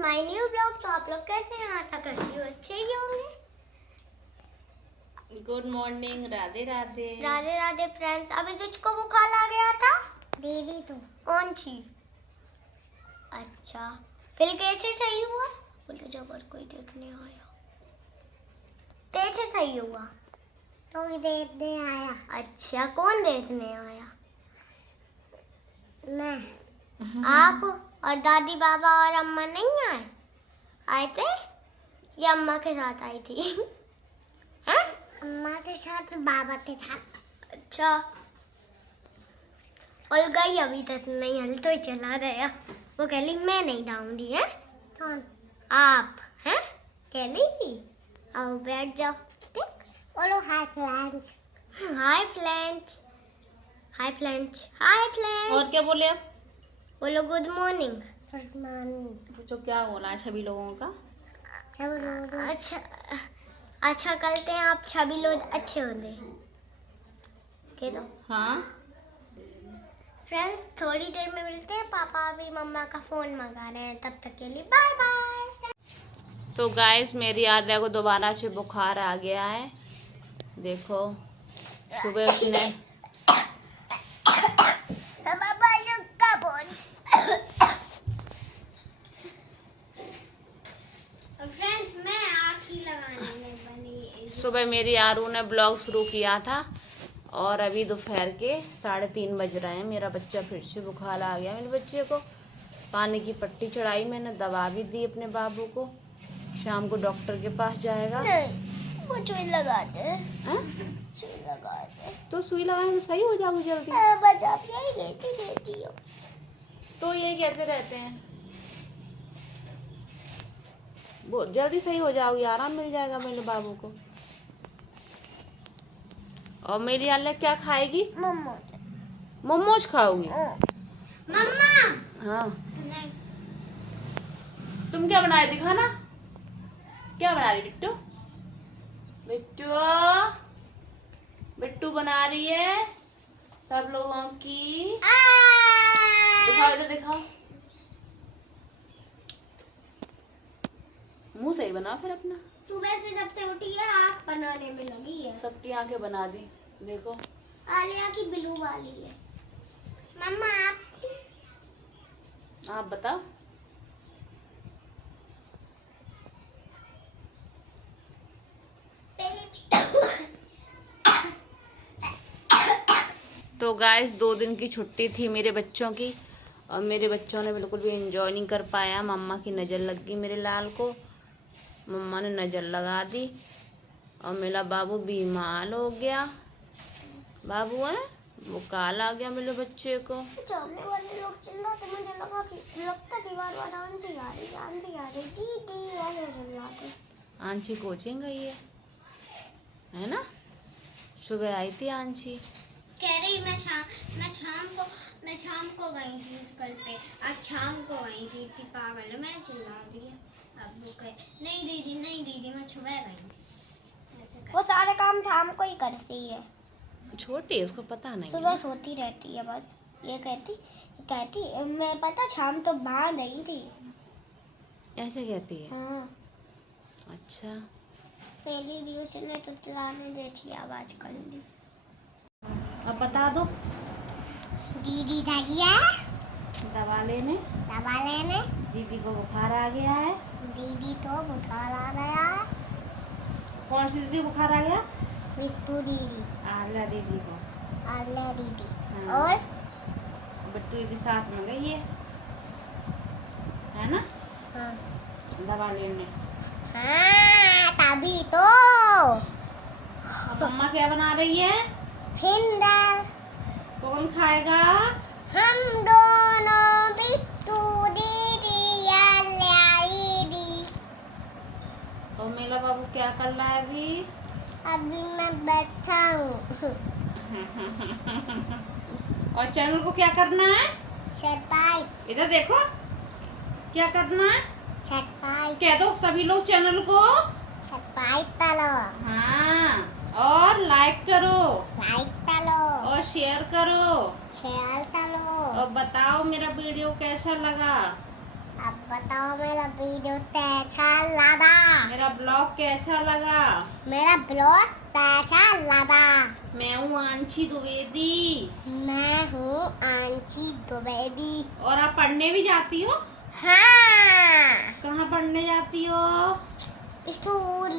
My new blog. तो आप लोग कैसे हैं? आशा करती हूँ अच्छे ही होंगे। Good morning, Radhe Radhe. Radhe Radhe friends. अभी किसको बुखार आ गया था? दीदी। तो कौन सी? अच्छा, फिर कैसे सही हुआ? बोले जब और कोई देखने आया। कैसे सही हुआ? तो देखने आया। अच्छा, कौन देखने आया? मैं। आप और दादी बाबा और अम्मा नहीं आए? आए थे या अम्मा के साथ आई थी? हैं? अम्मा के साथ, बाबा के साथ। अच्छा, और गई अभी तक नहीं, हल तो ही चला रहा। वो कह ली मैं नहीं जाऊंगी। है कौन? आप हैं? कह ली थी। आओ बैठ जाओ। ठीक। बोलो hi friends. Hi friends. Hi friends. Hi friends. और क्या बोले आप? बोलो गुड मॉर्निंग। Good morning. पूछो क्या होना है सभी लोगों का? अच्छा, अच्छा करते हैं आप सभी लोग अच्छे होंगे। कह दो। हाँ फ्रेंड्स, थोड़ी देर में मिलते हैं। पापा अभी मम्मा का फोन मंगा रहे हैं, तब तक के लिए बाय बाय। तो गाइस, मेरी आर्या को दोबारा से बुखार आ गया है। देखो, सुबह उसने फ्रेंड्स, मैं आँख ही लगाने में बनी। सुबह मेरी आरू ने ब्लॉग शुरू किया था और अभी दोपहर के 3:30 बज रहे हैं। मेरा बच्चा फिर से बुखार आ गया। मेरे बच्चे को पानी की पट्टी चढ़ाई, मैंने दवा भी दी अपने बाबू को। शाम को डॉक्टर के पास जाएगा। नहीं, वो सुई लगा दे। हाँ? सुई लगा दे। तो सुई लगाए तो सही हो जाओगी जल्दी। बस आप यही कहती हो। तो ये कहते रहते हैं, बहुत जल्दी सही हो जाओगी, आराम मिल जाएगा मेरे बाबू को। और मेरी आल्या क्या खाएगी? मोमोज। मोमोज खाओगी? मम्मा। हाँ। नहीं। तुम क्या बना रही दिखाना? क्या बना रही बिट्टू? बिट्टू, बिट्टू बना रही है सब लोगों की। दिखाओ, इधर दिखाओ। मुंह सही बना फिर अपना। सुबह से जब से उठी है आँख बनाने में लगी है। सबकी आंखें बना दी। देखो, आलिया की ब्लू वाली है। मम्मा आप बताओ। तो गाइस, 2 दिन की छुट्टी थी मेरे बच्चों की और मेरे बच्चों ने बिल्कुल भी एंजॉय नहीं कर पाया। मम्मा की नज़र लग गई मेरे लाल को। मम्मा ने नज़र लगा दी और मेरा बाबू बीमार हो गया। बाबू है वो काल आ गया मेरे बच्चे को। सामने वाले लोग चिल्लाते, मुझे लगता कि बार-बार आंटी आ रही दीदी ऐसे चिल्लाते। आंची कोचिंग गई है ना? सुबह आई थी आंची। कह रही मैं शाम को गई थी कल पे। आज शाम को गई थी। इतनी पागल है। मैं चिल्ला दी। अब वो कहे नहीं दीदी मैं सुबह गई। वो सारे काम शाम को ही करती है। छोटी है, उसको पता नहीं। सुबह सोती रहती है बस। ये कहती मैं पता शाम तो बांध रही थी। ऐसे कहती है? हाँ। अच्छा, पहली भी उसने तो चलाने जैसी आवाज कर दी। अब बता दो। दीदी दरिया दवा लेने दीदी को बुखार आ गया है। दीदी तो बुखार आ गया। कौन सी दीदी बुखार आ गया? बिट्टू दीदी। आर्या दीदी को। आलिया दीदी। हाँ। और बिट्टू दीदी साथ में गई है ना? हाँ। दवा लेने। हाँ, तभी तो। अब मम्मा क्या बना रही है? फिंगर। कौन खाएगा? हम दोनों, बिट्टू दीदी, आलिया दीदी। और मेरा बाबू क्या कर रहा है अभी? अभी मैं बैठा हूँ। और चैनल को क्या करना है? सब्सक्राइब। इधर देखो, क्या करना है? सब्सक्राइब। कह दो सभी लोग चैनल को सब्सक्राइब करो। हाँ, और लाइक करो और शेयर करो शेयर करो। और बताओ मेरा वीडियो कैसा लगा। अब बताओ मेरा वीडियो कैसा लगा, मेरा ब्लॉग कैसा लगा। मेरा ब्लॉग कैसा लगा। मैं हूँ आंशी द्विवेदी। मैं हूँ आंशी द्विवेदी। और आप पढ़ने भी जाती हो? हाँ। कहाँ पढ़ने जाती हो? स्कूल।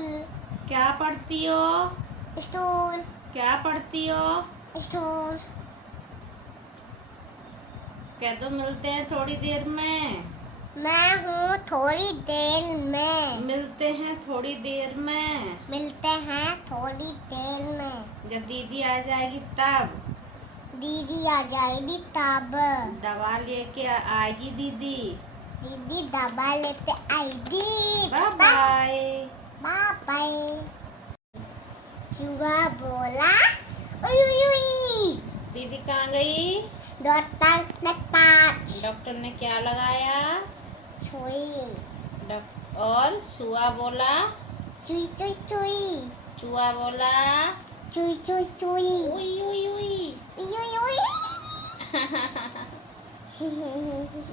क्या पढ़ती हो? स्कूल। क्या पढ़ती हो? स्कूल। कह दो मिलते हैं थोड़ी देर में। मैं हूँ थोड़ी देर में। मिलते हैं थोड़ी देर में। मिलते हैं थोड़ी देर में। जब दीदी आ जाएगी तब। दीदी आ जाएगी तब। दवा लेके आएगी दीदी। दीदी दवा लेते आएगी। Bye bye. Bye bye. सुबह बोला उई उई उई। दीदी कहाँ गई? डॉक्टर के पास। डॉक्टर ने क्या लगाया? सुई। और सुआ बोला? चुई चुई चुई। चूहा बोला? चुई चुई चुई। उई उई उई। उई उई उई।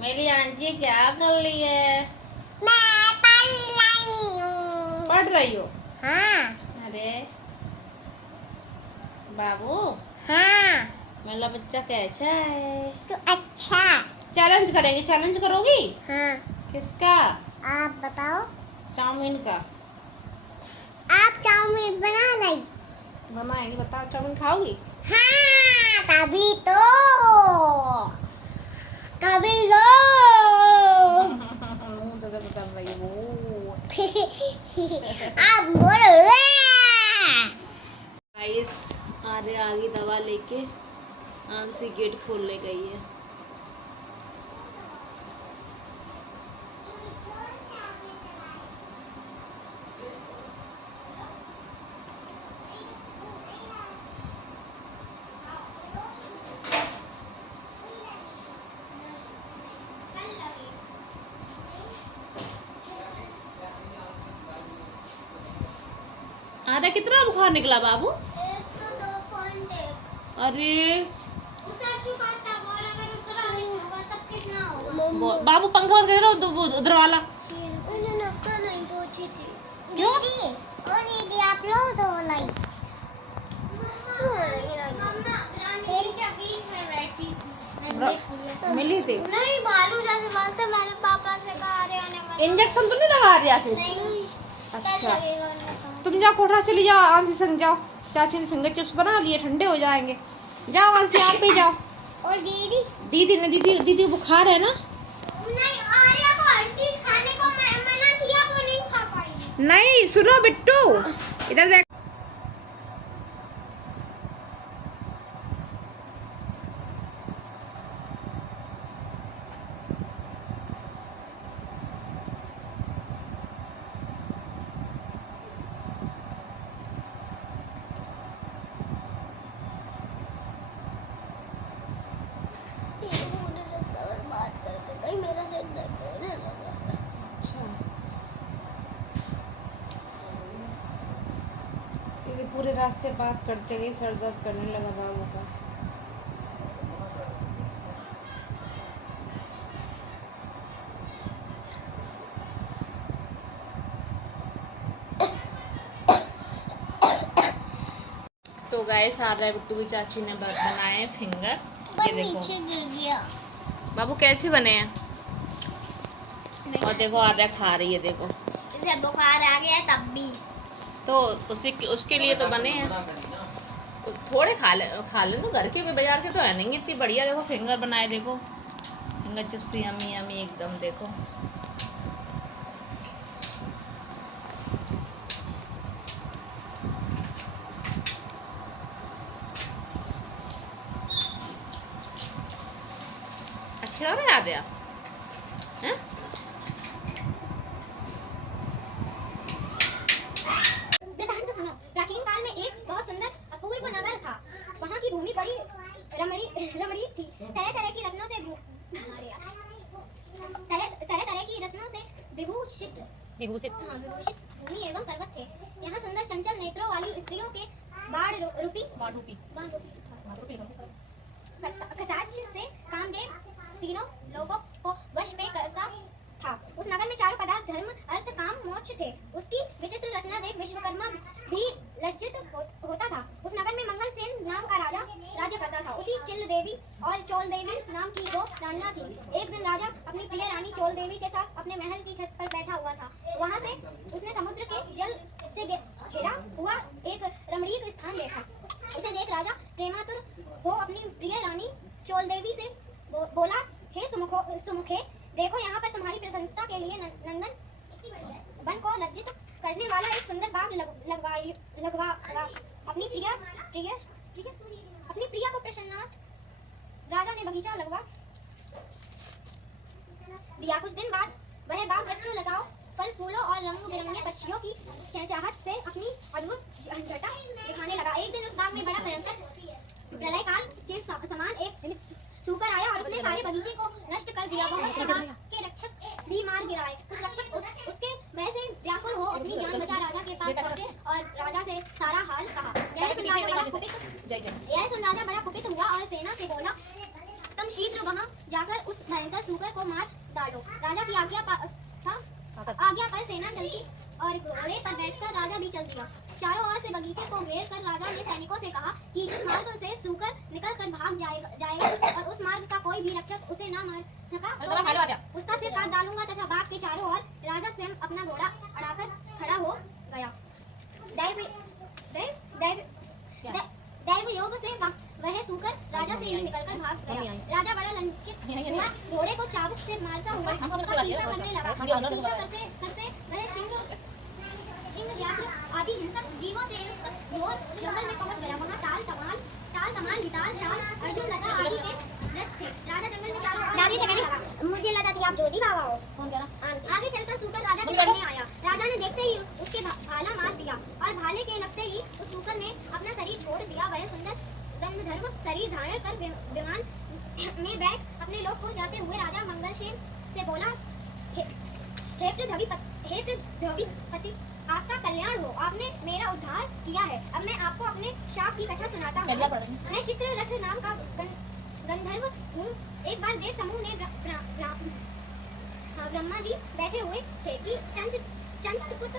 मेरी आंटी क्या कर रही है? मैं पढ़ रही हूँ। पढ़ रही हो? हाँ। अरे बाबू, हाँ। मेरा बच्चा कैसा है? तो अच्छा। चैलेंज करेंगे, चैलेंज करोगी? हाँ। किसका? आप बताओ। चाउमीन का। आप चाउमीन बना नहीं? बनाएंगे, बताओ चाउमीन खाओगी? हाँ, तभी तो। कभी लो। कर रही है वो। आप बोलो। गाइस, आर्य आगे दवा लेके आग से गेट खोलने गई है। आर्य कितना बुखार निकला बाबू? 102.1। अरे उतर चुका था और अगर उतरा नहीं होगा तब कितना होगा? बाबू पंखा बंद कर दो, उधर वाला। उन्होंने नक्कर नहीं पहुंची थी। दीदी, ओ दीदी आप लो दो नहीं। मम्मा रानी नीचे बीच में बैठी थी। मिली थी? नहीं, भालू जैसे बोलते मैंने पापा से कहा अरे आने वाला। इंजेक्शन तो नहीं लगा रहा तू? नहीं। अच्छा, लगेगा उन्हें कहा। तुम जाओ कोठरा चली जाओ, आंसी संग जाओ। चाची ने फिंगर चिप्स बना लिए, ठंडे हो जाएंगे। जाओ आंसी, आप भी जाओ। और दीदी? दीदी बुखार है ना? नहीं, आर्या को हर चीज खाने को मना किया, वो नहीं खा पाई। नहीं, सुनो बिट्टू, इधर देख। मेरा सिर दर्द होने लगा था। अच्छा, दीदी पूरे रास्ते बात करते गई, सर दर्द करने लगा बाबू का। तो गाइस, आर्या बिट्टू की चाची ने बनाए फिंगर। ये देखो नीचे गिर गया। बाबू कैसे बने हैं। और देखो आर्या खा रही है, देखो। इसे बुखार आ गया तब भी। तो उसके लिए तो बने हैं। थोड़े खा ले तो, घर के कोई बाजार के तो है नहीं इतनी बढ़िया। देखो फिंगर बनाए, देखो फिंगर चिप्स यमी यमी एकदम, देखो। अच्छा लग रहा है आर्या? हैं? प्राचीन काल में एक बहुत सुंदर अपूर्व नगर था। वहाँ की भूमि बड़ी रमणीक थी। तरह तरह की रत्नों से विभूषित भूमि एवं पर्वत थे। यहाँ सुंदर चंचल नेत्रों वाली स्त्रियों के बाढ़ रूपी कटाक्ष से कामदेव तीनों लोगों को वश में करता था। उस नगर में चारों पदार्थ धर्म अर्थ काम मोक्ष थे। उसकी विचित्र रचना देख विश्वकर्मा भी लज्जित होता था। उस नगर में मंगल सेन नाम का राजा राज्य करता था। उसी चिल देवी और चोल देवी नाम की दो रानियां थी। एक दिन राजा अपनी प्रिय रानी चोल देवी के साथ अपने महल की छत पर बैठा हुआ था। वहां से उसने समुद्र के जल से घिरा हुआ एक रमणीक स्थान देखा। उसे देख राजा प्रेमातुर हो अपनी प्रिय रानी चोल देवी से बोला, हे सुमुखे, देखो यहाँ पर तुम्हारी प्रसन्नता के लिए नंदन वन को लज्जित करने वाला एक सुंदर बाग लगवा अपनी प्रिया को प्रसन्नार्थ राजा ने बगीचा लगवा दिया। कुछ दिन बाद वह बाग वृक्षों, लताओं, फल फूलों और रंग बिरंगे पक्षियों की चहचहाहट से अपनी अद्भुत झंझटा दिखाने लगा। एक दिन उस बाग में बड़ा भयंकर प्रलय काल के समान एक सूकर आया और उसने सारे बगीचे को नष्ट कर दिया। बहुत से बाग के रक्षक भी मार गिराए। कुछ रक्षक उसके वह से व्याकुल हो अपनी जान बचा राजा के पास पहुंचे और राजा से सारा हाल कहा। यह सुन राजा बड़ा कुपित हुआ और सेना से बोला, तुम शीघ्र वहां जाकर उस भयंकर सूकर को मार डालो। राजा की आज्ञा पर सेना चलती और घोड़े पर बैठकर राजा भी चल दिया। चारों ओर से बगीचे को घेर कर राजा ने सैनिकों से कहा कि जिस मार्ग से सूकर निकल कर भाग जाएगा और उस मार्ग का कोई भी रक्षक उसे न मार सका तो उसका सिर काट डालूंगा। तथा बाग के चारों ओर राजा स्वयं अपना घोड़ा अड़ाकर खड़ा हो गया। दैव योग से वह सूकर राजा से ही निकलकर भाग गया। राजा बड़ा लज्जित हुआ, घोड़े को चाबुक से मारता हुआ उसका पीछा करने लगा। पीछा करते करते वह सिंह व्याघ्र आदि हिंसक जीवों से घोर जंगल में पहुंच गया। वहां ताल कमान हिताल शाल अर्जुन लता आदि के वृक्ष थे। राजा जंगल में चारों ओर मुझे लगा कि आप ज्योति बाबा हो। कौन कह रहा? आगे चलकर सूकर राजा के सामने आया। राजा ने देखते ही उसके भाला मार दिया और भाले के लगते ही उस सूकर ने अपना शरीर छोड़ दिया। वह सुंदर गंधर्व शरीर धारण कर विमान में बैठ अपने लोक को जाते हुए राजा मंगलसेन से बोला, हे पृथ्वीपति, आपका कल्याण हो। आपने मेरा उद्धार किया है। अब मैं आपको अपने शाप की कथा सुनाता हूँ। मैं चित्ररथ नाम का गंधर्व हूँ। एक बार देव समूह ने ब्रह्मा जी बैठे हुए थे कि चंचपुत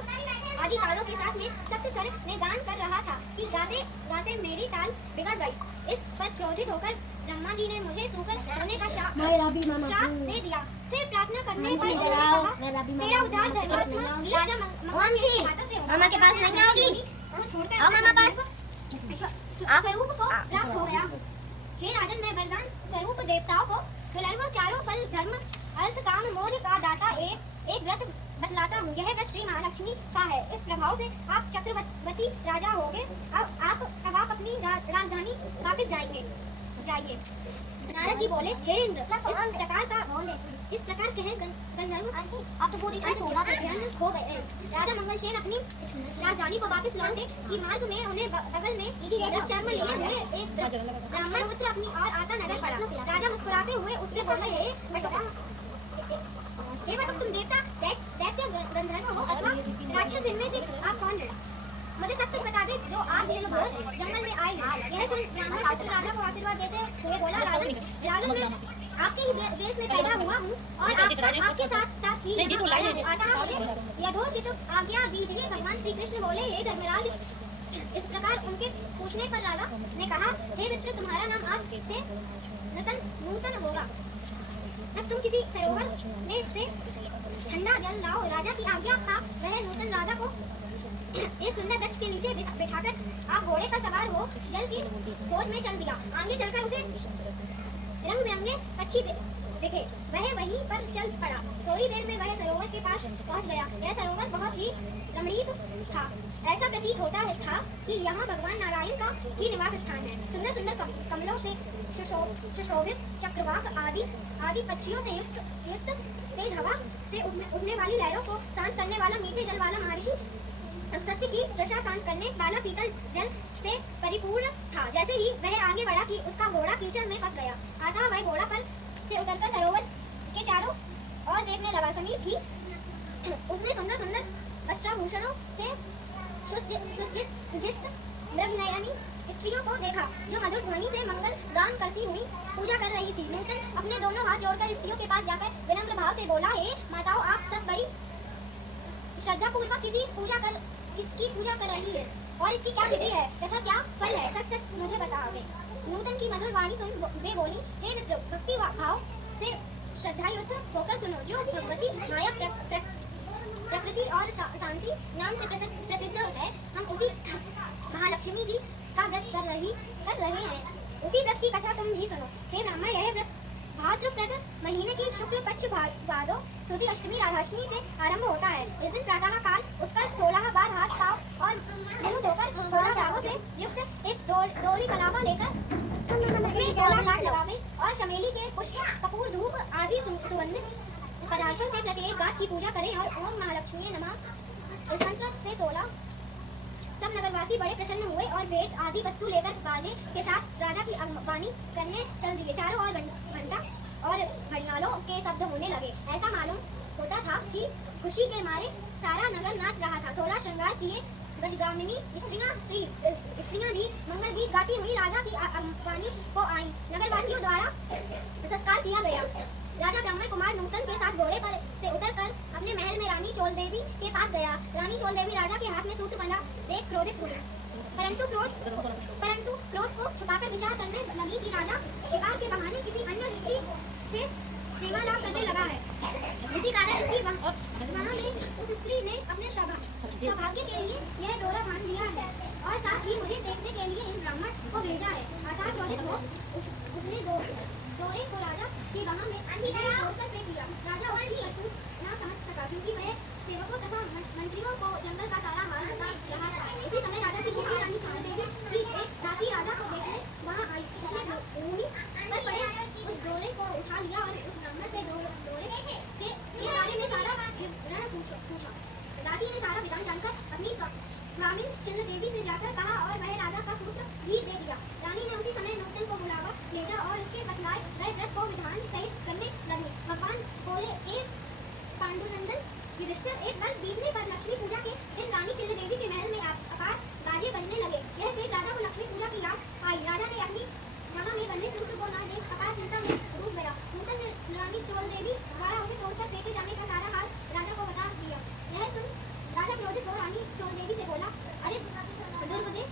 आदि तालों के साथ में सप्त स्वर में गान कर रहा था कि गाते गाते मेरी ताल बिगड़ गई। इस पर क्रोधित होकर ब्रह्मा जी ने मुझे सूकर होने का श्राप दे दिया। फिर प्रार्थना करने पर मेरा उद्धार राजा मामा के पास नहीं आओगी, आओ मामा पास। स्वरूप को प्राप्त हो गया। हे राजन, मैं वरदान स्वरूप देवताओं को दुलर्व चारों फल धर्म अर्थ काम मोक्ष का दाता एक व्रत बतलाता हूँ। यह व्रत श्री महालक्ष्मी का है। इस प्रभाव से आप चक्रवर्ती राजा होगे। अब आप अपनी राजधानी वापस जाइए। नारद जी बोले, हे इंद्र, इस प्रकार कहे गंधर्व आप तो पूरी हो गए। राजा मंगलसेन अपनी राजधानी को वापस लौटे कि मार्ग में उन्हें बगल में चर्म लिए हुए एक ब्राह्मण पुत्र अपनी ओर आता नजर पड़ा। राजा मुस्कुराते हुए उससे बोले, हे बटुक, तुम देवता दैत्य गंधर्व हो अथवा राक्षस, इनमें से आप कौन है? मुझे सच बता दे जो आप जंगल में आए हैं। यह सुन ब्राह्मण पुत्र राजा को आशीर्वाद देते हुए बोला, राजन, मैं आपके ही देश में पैदा हुआ हूँ और आपके साथ ही आता मुझे यथोचित आज्ञा दीजिए। भगवान श्री कृष्ण बोले, हे धर्मराज। इस प्रकार उनके पूछने पर राजा ने कहा, हे मित्र, तुम्हारा नाम आज से नूतन होगा। अब तुम किसी सरोवर में से ठंडा जल लाओ। राजा की आज्ञा था। वह नूतन राजा को एक सुंदर वृक्ष के नीचे बिठाकर आप घोड़े पर सवार हो जल की खोज में चल दिया। आगे चलकर उसे रंग बिरंगे पक्षी दिखे। वह वहीं पर चल पड़ा। थोड़ी देर में वह सरोवर के पास पहुंच गया। यह सरोवर बहुत ही रमणीक था। ऐसा प्रतीत होता था कि यहाँ भगवान नारायण का ही निवास स्थान है। सुंदर सुंदर कमलों से सुशोभित चक्रवाक आदि पक्षियों से युक्त तेज हवा से उठने वाली लहरों को शांत करने वाला मीठे जल वाला महर्षि सत्य की तृषा शांत करने वाला शीतल जल से परिपूर्ण था। जैसे ही वह आगे बढ़ा कि उसका घोड़ा कीचड़ में फंस गया। आधा वह घोड़ा पर से उतरकर सरोवर के चारों ओर देखने लगा। समीप ही उसने सुंदर सुंदर वस्त्राभूषणों से सुसज्जित मृगनयनी स्त्रियों को देखा जो मधुर ध्वनि से मंगल गान करती हुई पूजा कर रही थी। नूतन अपने दोनों हाथ जोड़कर स्त्रियों के पास जाकर विनम्र भाव से बोला, हे माताओं, आप सब बड़ी श्रद्धा पूर्वक किसकी पूजा कर रही है और इसकी क्या विधि है तथा क्या फल है, सच सच मुझे बताओगे। नूतन की मधुर वाणी सुन वे बोली, हे विप्र, भक्ति भाव से श्रद्धायुक्त होकर सुनो। जो भगवती माया प्रकृति और शांति नाम से प्रसिद्ध है, हम उसी महालक्ष्मी जी का व्रत कर रहे हैं। उसी व्रत की कथा तुम भी सुनो। हे ब्राह्मण, यह व्रत भाद्रपद महीने की शुक्ल पक्ष भादो सुदी अष्टमी राधाष्टमी से आरंभ होता है। इस दिन प्रातः काल उठकर 16 बार हाथ पाँव और मुंह धोकर 16 धागों से युक्त एक दोहरी कलावा लेकर उसमें 16 गांठ लगावे और चमेली के पुष्प, कपूर, धूप आदि सुगंधित पदार्थों से प्रत्येक गांठ की पूजा करें और ओम महालक्ष्मी नमः इस मंत्र से 16। सब नगरवासी बड़े प्रसन्न हुए और भेंट आदि वस्तु लेकर बाजे के साथ राजा की अगवानी करने चल दिए। चारों ओर घंटा और घड़ियालों के शब्द होने लगे। ऐसा मालूम होता था कि खुशी के मारे सारा नगर नाच रहा था। 16 श्रृंगार किए गजगामिनी स्त्रियां भी मंगल गीत गाती हुई राजा की अगवानी को आईं। नगरवासियों द्वारा सत्कार किया गया। राजा ब्राह्मण कुमार नूतन के साथ घोड़े पर से उतरकर अपने महल में रानी चोल देवी के पास गया। रानी चोल देवी राजा के हाथ में सूत्र बंधा देख क्रोधित हुई, परंतु क्रोध को छुपाकर विचार करने लगी कि राजा शिकार के बहाने किसी अन्य स्त्री से प्रेमालाप करने लगा है। इसी कारण उसकी वहाँ में उस स्त्री ने अपने सौभाग्य के लिए यह डोरा बांध लिया है और साथ ही मुझे देखने के लिए इस ब्राह्मण को भेजा है। अर्थात क्रोधित हो उसने डोरे को राजा के वहाँ में तोड़कर फेंक दिया। राजा उसकी करतूत न समझ सका क्योंकि वह सेवकों तथा मंत्रियों को जंगल का सारा हाल बता रहा था। उसी समय राजा की दूसरी रानी चोल देवी की एक दासी राजा को देखने वहाँ आई। उसने भूमि पर पड़े उस डोरे को उठा लिया और उस ब्राह्मण से डोरे के बारे में सारा विवरण पूछा। दासी ने सारा विधान जानकर अपनी स्वामी चंद्र देवी से जाकर कहा और वह राजा का सूत्र भी दे दिया। रानी ने उसी समय नूतन को बुलावा भेजा और उसके बतलाए गए व्रत को विधान सहित करने लगी। भगवान बोले, एक पांडुनंदन युधिष्ठिर, एक वर्ष बीतने पर लक्ष्मी पूजा के दिन रानी चंद्र देवी के महल में अपार बाजे बजने लगे। यह देख राजा को लक्ष्मी पूजा की याद आई। राजा ने अपनी गला में बंधे सूत्र को न देख अपार चिंता में डूब गया। नूतन ने रानी चोल देवी द्वारा उसे तोड़कर फेंके जाने का सारा हाल राजा को बता दिया। यह सुन राजा क्रोधित हो रानी चोल देवी से बोला, अरे दुर्बुद्धे,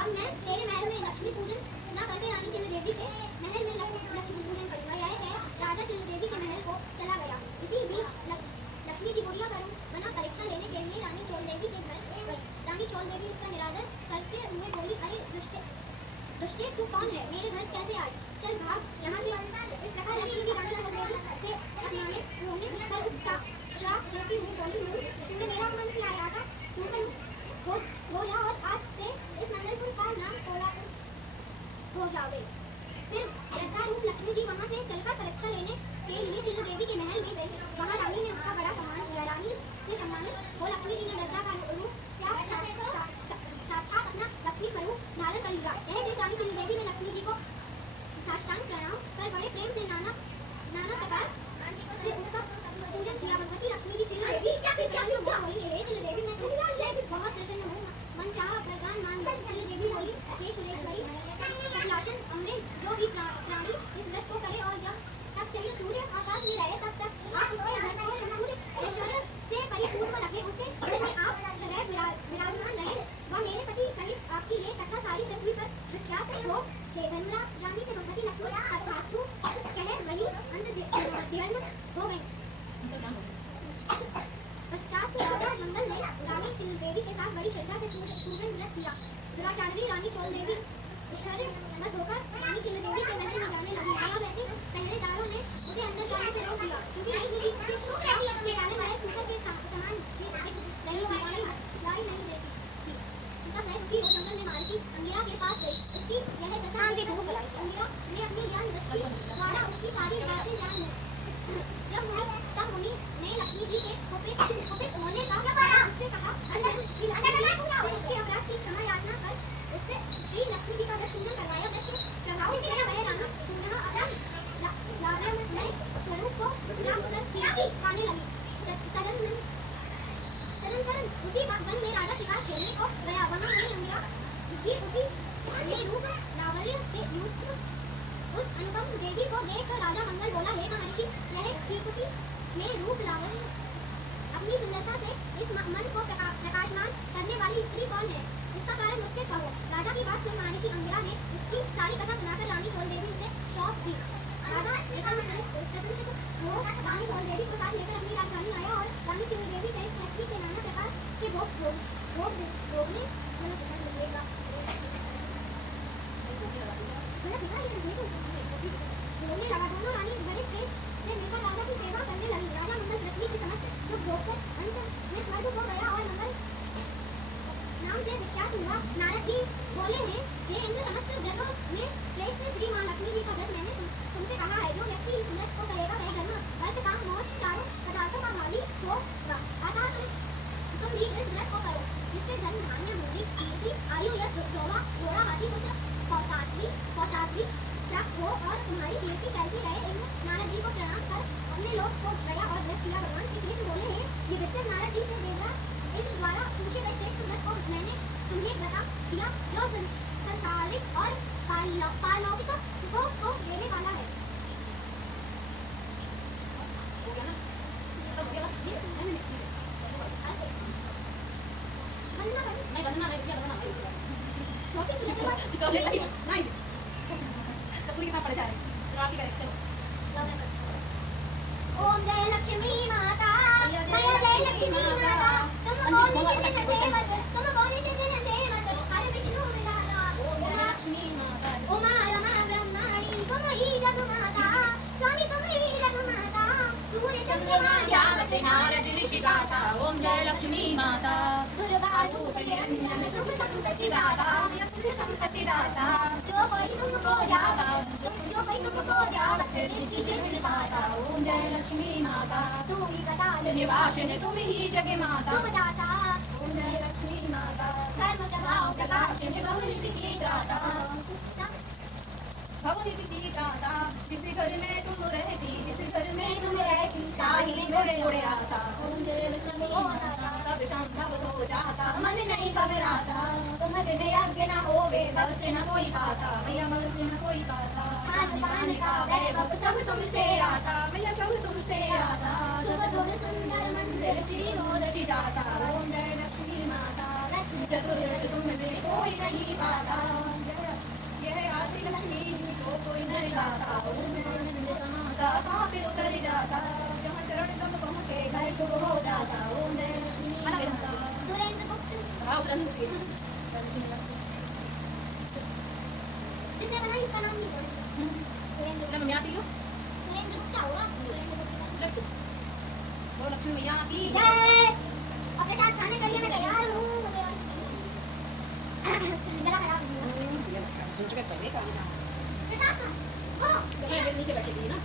अब मैं तेरे महल में लक्ष्मी पूजन न करके रानी चंद्र देवी के महल में लक्ष्मी पूजन करूंगा। यह कह राजा चंद्र देवी के महल को चला गया। इसी बीच लक्ष्मी की गुड़िया बना परीक्षा लेने के लिए रानी चोल देवी के घर गई। रानी चोल देवी उसका निरादर करते हुए बोली, अरे दुष्टे, तू कौन है? मेरे घर कैसे आई? चल भाग यहाँ से। इस प्रकार लक्ष्मी की रानी चोल देवी से अपमानित कर उस श्राप देती हुई बोली, तुमने मेरा अपमान किया था, सुनकर हो जा और आज से इस मंडलपुर का नाम कोलापुर हो जावे। फिर यथारूप लक्ष्मी जी वहाँ से चलकर परीक्षा लेने के लिए चंद्र देवी के महल में गई। वहाँ रानी ने उसका बड़ा सम्मान किया। रानी से सम्मानित हो लक्ष्मी जी ने लज्जा का रूप साक्षात अपना लक्ष्मी स्वरूप धारण कर लिया। यह देख रानी चंद्र देवी ने लक्ष्मी जी को साष्टांग प्रणाम कर बड़े प्रेम से नाना प्रकार से उसका पूजन किया। भगवती लक्ष्मी जी चंद्र देवी से बोली, हे चंद्र देवी, मैं तुमसे बहुत प्रसन्न हूँ। मन चाहा वरदान मांग। चंद्र देवी बोली, हे सुरेश्वरी, कपिलासन अम्बे, जो भी प्राणी इस व्रत को करे और जब तक चंद्र सूर्य आकाश में रहे तब तक आप उसके घर को संपूर्ण ऐश्वर्य से परिपूर्ण रखें, उसके घर में आप सदैव विराजमान रहे। वह मेरे पति सहित आपकी ये कथा सारी पृथ्वी पर विख्यात हो। धर्मराज रानी से भगवती लक्ष्मी अर्थास्तु कह वही अंतर्धान हो गई। पश्चात राजा मंगल ने रानी चंद्र देवी के साथ बड़ी श्रद्धा से पूजन व्रत किया। दुराचारवी रानी चोल देवी ईश्वर बस होकर रानी चंद्र देवी के महल में जाने लगी। वहाँ बैठे पहरेदारों ने उसे अंदर जाने से रोक दिया क्योंकि लक्ष्मी जी के जाने वाले सूत्र के समान लाई नहीं देती थी। तब वह दुखी हो जंगल में महर्षि अंगिरा के पास गई। उसकी यह दशा देख अंगिरा ने अपनी ज्ञान दृष्टि द्वारा उसकी सारी बातें जान ली। तब मुनि ने लक्ष्मी जी के कुपित होने का उससे कहा, श्री लक्ष्मी जी से उसके अपराध की क्षमा याचना कर उससे श्री लक्ष्मी जी का व्रत पूर्ण करवाया। व्रत के प्रभाव से वह राना पुनः अपना लावण्यमय स्वरूप को प्राप्त कर कीर्ति पाने लगी। तदनंतर इस मन को प्रकाशमान करने वाली स्त्री कौन है? इसका कारण मुझसे कहो। राजा की बात सुन महर्षि अंगिरा ने उसकी सारी कथा सुनाकर रानी चोल देवी उसे सौंप दी। राजा प्रसन्नचित्त हो रानी चोल देवी को साथ लेकर अपनी राजधानी आया और रानी चोल देवी सहित पृथ्वी के नाना प्रकार के भोगने बोलने लगा। दोनों रानी बड़े प्रेम से मिलकर राजा की सेवा करने लगी। राजा मंगल पृथ्वी की समस्त सुख भोगकर अंत में स्वर्ग को गया और मंगल नाम से विख्यात हुआ। नारद जी बोले हैं, ये इंद्र समस्त ग्रहों में श्रेष्ठ श्री मां लक्ष्मी जी का व्रत मैंने तुमसे कहा है। जो व्यक्ति इस व्रत को करेगा वह धर्म अर्थ काम मोक्ष चारों पदार्थों का मालिक होगा। अतः तुम भी इस व्रत को करो, जिससे धन धान्य भूमि कीर्ति आयु यश शोभा घोड़ा हाथी पुत्र पौतात्री प्राप्त हो और तुम्हारी कीर्ति फैलती रहे। इंद्र नारद जी को प्रणाम कर अपने लोक को गया और व्रत किया। भगवान श्री कृष्ण बोले हैं, युधिष्ठिर नारद जी से देवराज इंद्र द्वारा पूछे गए श्रेष्ठ व्रत को मैंने तुम्हें बता दिया, जो संसारिक और पारलौकिक सुखों को देने वाला है। ओम जय लक्ष्मी माता, मैया जय लक्ष्मी माता, तुम बोली शिव सेवक, तुम बोली शिव सेवक, हरे विष्णु विधाता, ओम जय लक्ष्मी माता, उमा रमा ब्रह्माणी, तुम ही जग माता, स्वामी तुम ही जग माता, सूर्य चंद्रमा जावते नारद ऋषि गाथा, ओम जय लक्ष्मी माता, दुर्गा रूप निरंजन सुख संपत्ति दाता, संपत्ति दाता, जो कोई तुमको जावत ऋषि शिव पाता, ओम जय लक्ष्मी माता, तुम ही कटाल निवासिनी, तुम ही जग माता, सुखदाता, ओम जय लक्ष्मी माता, कर्म प्रभाव प्रकाशिनी, भवनिधि की दाता, भवनिधि दाता, जिस घर में तुम रहती, ताही मोड़े आता, ओम जय लक्ष्मी माता, सब संभव हो जाता, मन नहीं घबराता, तुम्हारे आज्ञा न होवे, भक्त न कोई पाता, मैया भक्त न कोई पाता, खान पान का वैभव सब तुमसे आता, मैया सब तुमसे आता, शुभ गुण सुंदर मंदिर श्री जाता, ओम जय लक्ष्मी माता, लक्ष्मी चतुर्दश तुम में कोई नहीं पाता, यह आदि लक्ष्मी जी को कोई नहीं जाता, ओम जय लक्ष्मी माता, कहाँ पे उतर जाता, जहाँ चरण तक पहुँचे घर शुभ हो जाता, ओम जय लक्ष्मी माता। सुरेंद्र गुप्त जिसने बनाई उसका नाम नहीं जोड़ेंगे। सुरेंद्र गुप्ता हुआ, सुरेंद्र गुप्ता। बोलो लक्ष्मी मैया की जय। अब प्रसाद खाने के लिए मैं तैयार हूँ। गला खराब प्रसाद का नीचे बैठी थी ना।